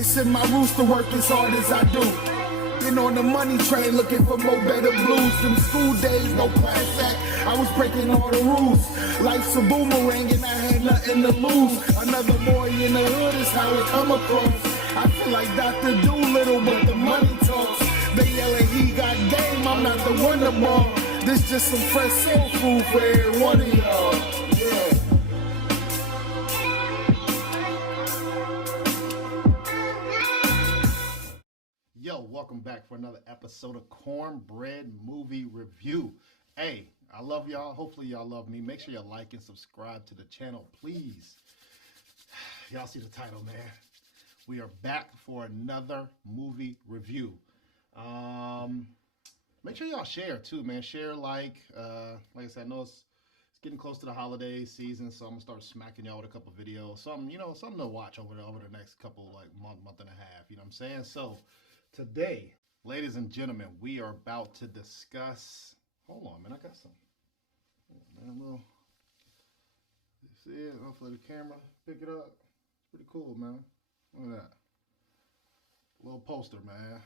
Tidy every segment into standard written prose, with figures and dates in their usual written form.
It's in my roots to work as hard as I do. Been on the money train looking for more better blues. Them school days, no class act, I was breaking all the rules. Life's a boomerang and I had nothing to lose. Another boy in the hood is how it come across. I feel like Dr. Doolittle, but the money talks. They yelling he got game, I'm not the wonder ball. This just some fresh soul food for every one of y'all. Yeah. Yo, welcome back for another episode of Cornbread Movie Review. Hey, I love y'all. Hopefully y'all love me. Make sure you like and subscribe to the channel, please. Y'all see the title, man. We are back for another movie review. Make sure y'all share too, man. Share, like I said, I know it's getting close to the holiday season, so I'm gonna start smacking y'all with a couple videos. Something to watch over the next couple month and a half. You know what I'm saying? So today, ladies and gentlemen, we are about to discuss. Hold on, man. I got some. Man, you see it? Hopefully the camera pick it up. It's pretty cool, man. Look at that. Little poster, man.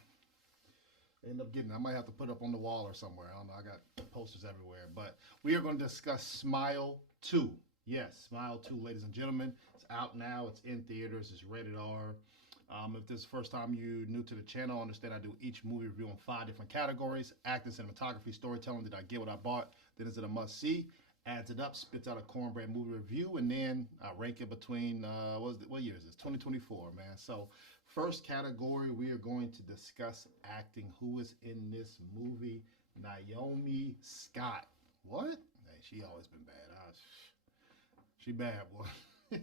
I might have to put it up on the wall or somewhere. I don't know. I got posters everywhere. But we are going to discuss Smile 2. Yes, Smile 2, ladies and gentlemen. It's out now. It's in theaters. It's rated R. If this is the first time you're new to the channel, understand I do each movie review in 5 different categories: acting, cinematography, storytelling. Did I get what I bought? Then is it a must-see? Adds it up, spits out a Cornbread movie review, and then I rank it between, what year is this? 2024, man. So first category, we are going to discuss acting. Who is in this movie? Naomi Scott. What? Hey, she always been bad. She bad, boy.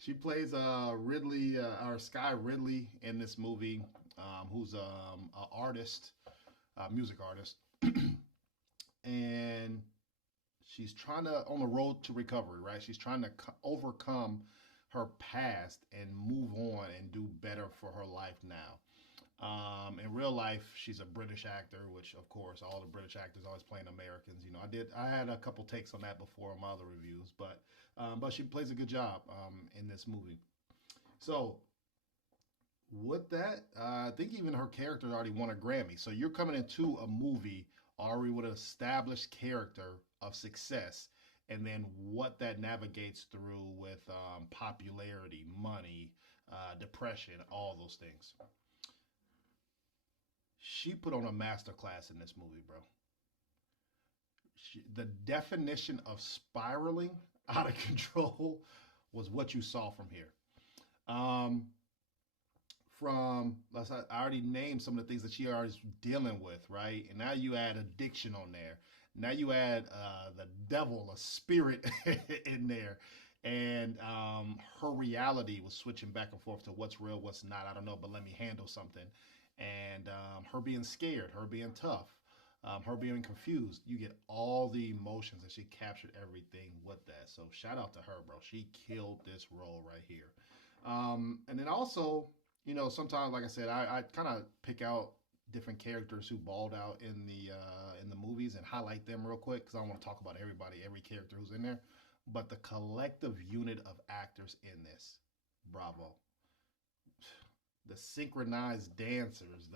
She plays Ridley, or Sky Ridley in this movie, who's an artist, music artist. And she's trying to, on the road to recovery, right? She's trying to overcome her past and move on and do better for her life now. In real life, she's a British actor, which of course all the British actors always playing Americans. You know, I had a couple takes on that before in my other reviews, but she plays a good job in this movie. So with that, I think even her character already won a Grammy. So you're coming into a movie already with an established character of success, and then what that navigates through with popularity, money, depression, all those things. She put on a masterclass in this movie, bro. The definition of spiraling out of control was what you saw from here. I already named some of the things that she already is dealing with, right? And now you add addiction on there. Now you add the devil, a spirit in there. And her reality was switching back and forth to what's real, what's not. I don't know, but let me handle something. And her being scared, her being tough, her being confused. You get all the emotions, and she captured everything with that. So shout out to her, bro. She killed this role right here. And then also, you know, sometimes, like I said, I kind of pick out different characters who balled out in the movies and highlight them real quick, because I don't want to talk about everybody, every character who's in there. But the collective unit of actors in this, bravo. The synchronized dancers,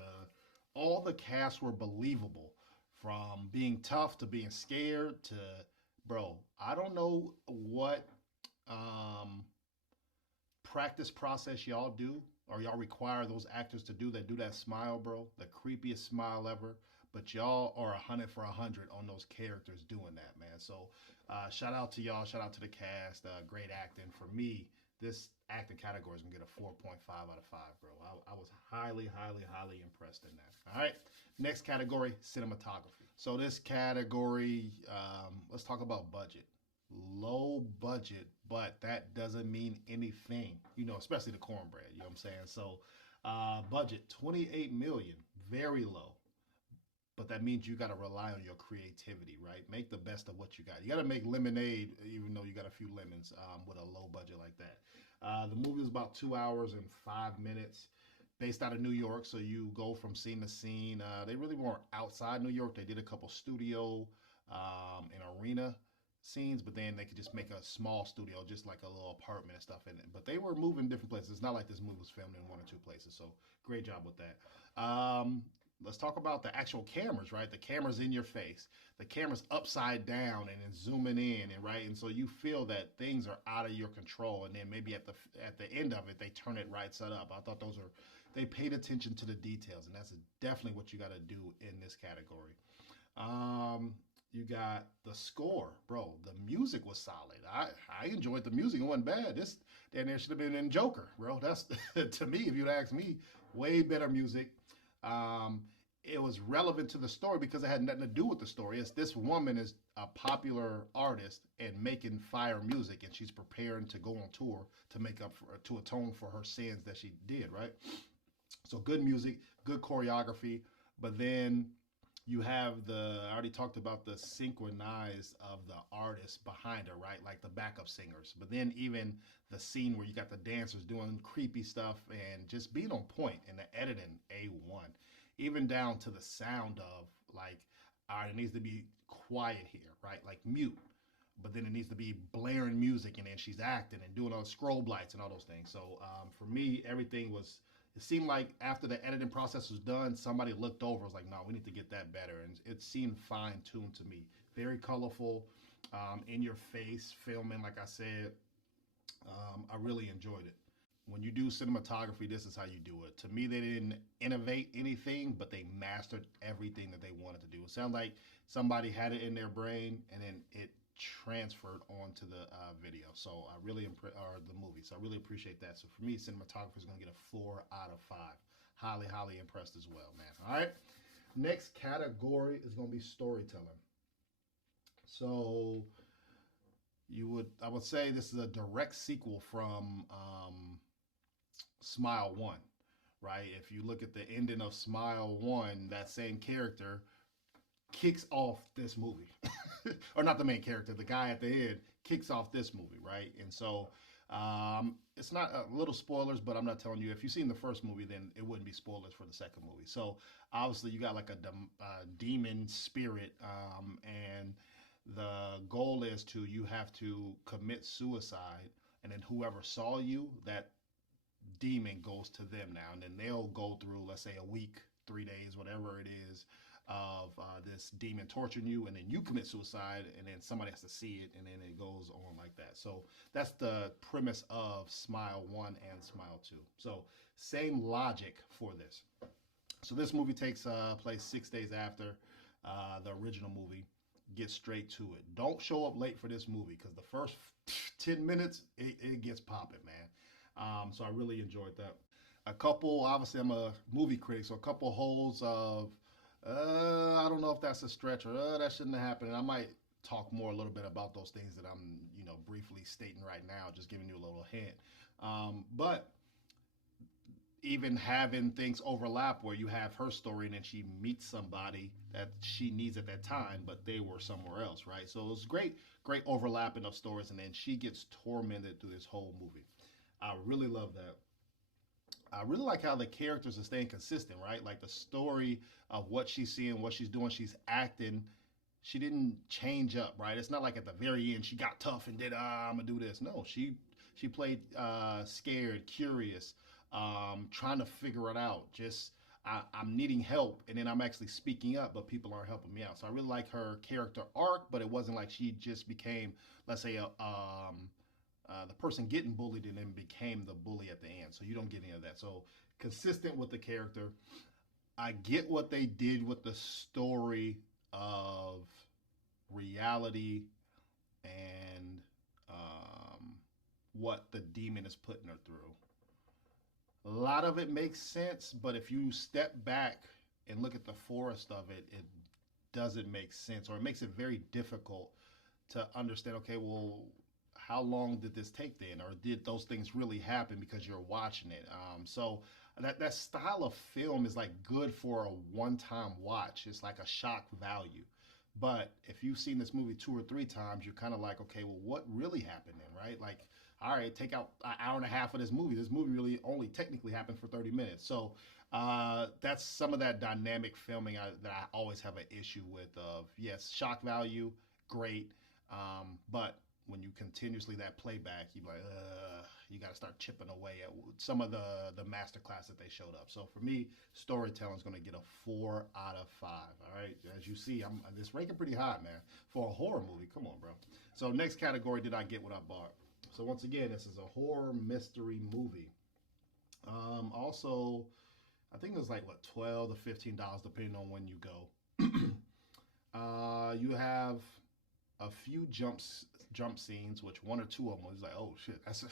all the cast were believable, from being tough to being scared to, bro, I don't know what practice process y'all do or y'all require those actors to do that smile, bro, the creepiest smile ever. But y'all are 100 for 100 on those characters doing that, man. So shout out to y'all. Shout out to the cast. Great acting. For me, this acting category is going to get a 4.5 out of 5, bro. I was highly, highly, highly impressed in that. All right. Next category, cinematography. So this category, let's talk about budget. Low budget, but that doesn't mean anything, you know, especially the Cornbread, you know what I'm saying? So budget, 28 million, very low. But that means you got to rely on your creativity, right? Make the best of what you got. You got to make lemonade, even though you got a few lemons, with a low budget like that. The movie was about 2 hours and 5 minutes, based out of New York. So you go from scene to scene. They really weren't outside New York. They did a couple studio and arena scenes, but then they could just make a small studio, just like a little apartment and stuff in it. But they were moving different places. It's not like this movie was filmed in one or two places. So great job with that. Let's talk about the actual cameras, right? The cameras in your face, the cameras upside down and then zooming in, and right, and so you feel that things are out of your control, and then maybe at the end of it they turn it right side up. I thought those are they paid attention to the details, and that's definitely what you got to do in this category. You got the score, bro. The music was solid. I enjoyed the music. It wasn't bad. This damn near should have been in Joker, bro. That's to me, if you'd ask me, way better music. Um, it was relevant to the story because it had nothing to do with the story. It's this woman is a popular artist and making fire music, and she's preparing to go on tour to make up for to atone for her sins that she did. Right. So good music, good choreography, but then you have I already talked about the synchronized of the artists behind her, right? Like the backup singers. But then even the scene where you got the dancers doing creepy stuff and just being on point, and the editing A1. Even down to the sound of like, all right, it needs to be quiet here, right? Like mute. But then it needs to be blaring music, and then she's acting and doing all the strobe lights and all those things. So for me, everything was it seemed like after the editing process was done, somebody looked over, was like, no, we need to get that better. And it seemed fine tuned to me. Very colorful, in your face filming, like I said. I really enjoyed it. When you do cinematography, this is how you do it. To me, they didn't innovate anything, but they mastered everything that they wanted to do. It sounded like somebody had it in their brain, and then it transferred onto the video. So I really or the movie. So I really appreciate that. So for me, cinematographer is going to get a 4 out of 5. Highly, highly impressed as well, man. All right. Next category is going to be storytelling. So I would say this is a direct sequel from Smile 1, right? If you look at the ending of Smile 1, that same character kicks off this movie. Or not the main character, the guy at the end kicks off this movie, right? And so it's not little spoilers, but I'm not telling you. If you've seen the first movie, then it wouldn't be spoilers for the second movie. So obviously you got like a demon spirit, and the goal is you have to commit suicide, and then whoever saw you, that demon goes to them now, and then they'll go through, let's say, a week, 3 days, whatever it is, of this demon torturing you, and then you commit suicide, and then somebody has to see it, and then it goes on like that. So that's the premise of Smile 1 and Smile 2. So same logic for this. So this movie takes place 6 days after the original movie. Get straight to it. Don't show up late for this movie, because the first 10 minutes, it gets popping, man. So I really enjoyed that. A couple, obviously I'm a movie critic, so a couple holes of, I don't know if that's a stretch, or that shouldn't have happened. And I might talk more a little bit about those things that I'm, briefly stating right now, just giving you a little hint. But even having things overlap where you have her story and then she meets somebody that she needs at that time, but they were somewhere else, right? So it was great overlapping of stories, and then she gets tormented through this whole movie. I really love that. I really like how the characters are staying consistent, right? Like the story of what she's seeing, what she's doing, she's acting. She didn't change up, right? It's not like at the very end she got tough and did, I'm gonna do this. No, she played scared, curious, trying to figure it out. Just I'm needing help, and then I'm actually speaking up, but people aren't helping me out. So I really like her character arc, but it wasn't like she just became, let's say, the person getting bullied and then became the bully at the end. So you don't get any of that. So consistent with the character. I get what they did with the story of reality and what the demon is putting her through. A lot of it makes sense, but if you step back and look at the forest of it, it doesn't make sense, or it makes it very difficult to understand, okay, well, how long did this take then? Or did those things really happen because you're watching it? So that style of film is like good for a one-time watch. It's like a shock value. But if you've seen this movie 2 or 3 times, you're kind of like, okay, well, what really happened then, right? Like, all right, take out an hour and a half of this movie. This movie really only technically happened for 30 minutes. So that's some of that dynamic filming that I always have an issue with. Of yes, shock value, great. But when you continuously that playback, you like, you got to start chipping away at some of the master class that they showed up. So for me, storytelling is going to get a 4 out of 5. All right, as you see, I'm this ranking pretty high, man, for a horror movie. Come on, bro. So next category, did I get what I bought? So once again, this is a horror mystery movie. Also, I think it was like what $12 to $15 depending on when you go. You have a few jump scenes, which one or two of them was like, oh shit, that's.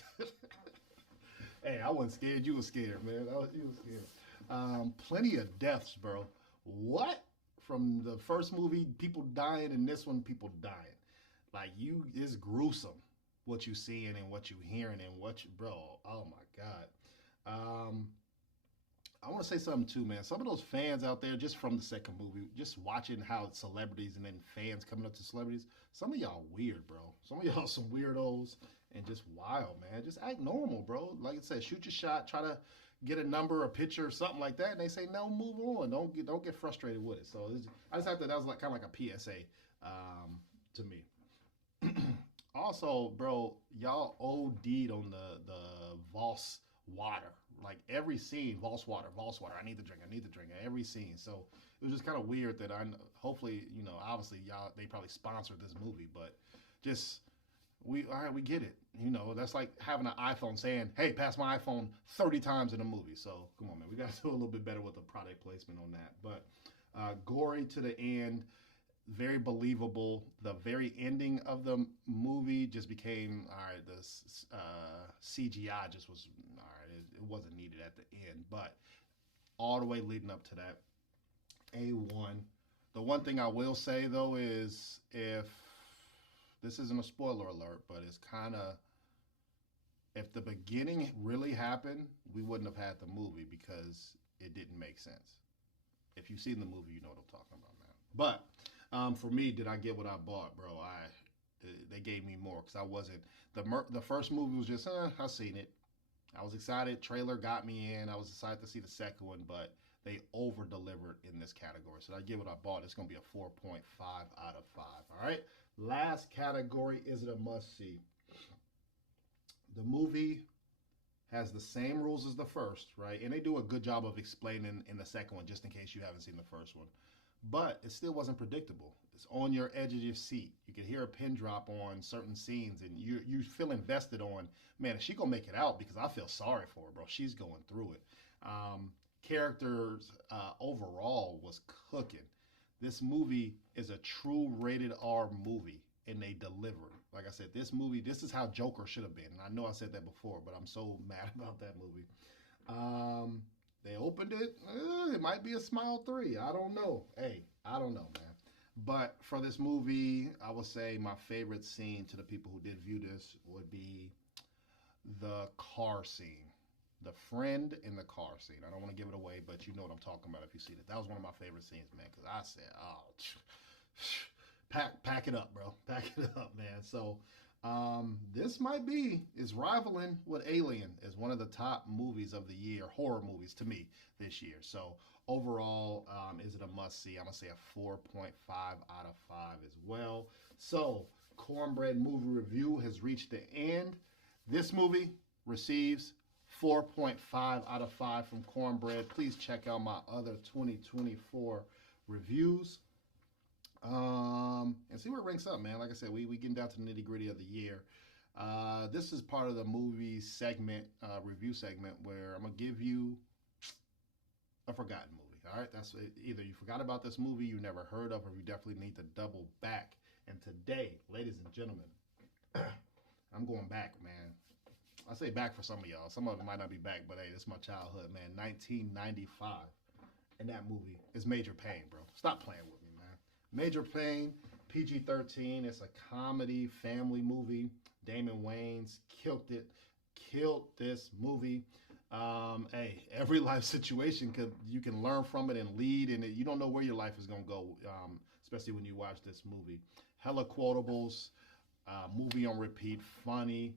Hey, I wasn't scared. You were scared, man. You were scared. Plenty of deaths, bro. What? From the first movie, people dying, and this one, people dying. Like it's gruesome what you seeing and what you hearing and bro. Oh my god. I want to say something too, man. Some of those fans out there, just from the second movie, just watching how celebrities and then fans coming up to celebrities, some of y'all weird, bro. Some of y'all some weirdos and just wild, man. Just act normal, bro. Like I said, shoot your shot, try to get a number, a picture, something like that, and they say no, move on. Don't get frustrated with it. So I just have to. That was like kind of like a PSA to me. Also, bro, y'all OD'd on the Voss water. Like every scene, Voss water. I need to drink. Every scene. So it was just kind of weird that hopefully, obviously y'all, they probably sponsored this movie, but just, all right, we get it. That's like having an iPhone saying, hey, pass my iPhone 30 times in a movie. So come on, man. We got to do a little bit better with the product placement on that. But gory to the end, very believable. The very ending of the movie just became, all right, the CGI just was, all right, it wasn't needed at the end. But all the way leading up to that, A1. The one thing I will say, though, is if this isn't a spoiler alert, but it's kind of, if the beginning really happened, we wouldn't have had the movie because it didn't make sense. If you've seen the movie, you know what I'm talking about, man. But for me, did I get what I bought, bro? They gave me more because I wasn't. The first movie was just, I seen it. I was excited. Trailer got me in. I was excited to see the second one, but they over delivered in this category. So I get what I bought. It's going to be a 4.5 out of 5. All right. Last category, is it a must see? The movie has the same rules as the first, right? And they do a good job of explaining in the second one, just in case you haven't seen the first one. But it still wasn't predictable. It's on your edge of your seat. You can hear a pin drop on certain scenes, and you feel invested on, man, is she gonna make it out? Because I feel sorry for her, bro. She's going through it. Characters overall was cooking. This movie is a true rated R movie, and they delivered. Like I said, this movie, this is how Joker should have been. And I know I said that before, but I'm so mad about that movie. They opened it. It might be a Smile 3. I don't know. Hey, I don't know, man. But for this movie, I would say my favorite scene to the people who did view this would be the car scene. The friend in the car scene. I don't want to give it away, but you know what I'm talking about if you see it. That was one of my favorite scenes, man, because I said, oh, pack it up, bro. Pack it up, man. So this is rivaling with Alien as one of the top movies of the year, horror movies to me this year. So overall, is it a must see? I'm going to say a 4.5 out of 5 as well. So Cornbread movie review has reached the end. This movie receives 4.5 out of 5 from Cornbread. Please check out my other 2024 reviews. And see where it ranks up, man. Like I said, we getting down to the nitty gritty of the year. This is part of the movie segment, review segment, where I'm gonna give you a forgotten movie. All right, that's either you forgot about this movie, you never heard of, or you definitely need to double back. And today, ladies and gentlemen, I'm going back, man. I say back for some of y'all. Some of it might not be back, but hey, this is my childhood, man. 1995, and that movie is Major Pain, bro. Stop playing with me, man. Major Pain, PG-13. It's a comedy family movie. Damon Wayans killed this movie. Hey, every life situation you can learn from it and lead, and you don't know where your life is gonna go, especially when you watch this movie. Hella quotables, movie on repeat, funny,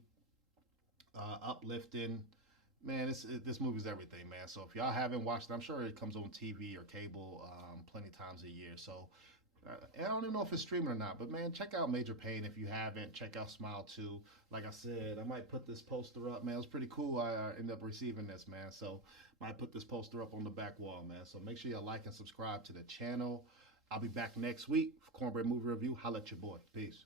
uplifting. Man, this movie's everything, man. So if y'all haven't watched it, I'm sure it comes on TV or cable plenty times a year. So I don't even know if it's streaming or not, but man, check out Major Pain if you haven't. Check out Smile 2. Like I said, I might put this poster up, man. It was pretty cool. I ended up receiving this, man. So might put this poster up on the back wall, man. So make sure you like and subscribe to the channel. I'll be back next week for Cornbread Movie Review. Holla at your boy. Peace.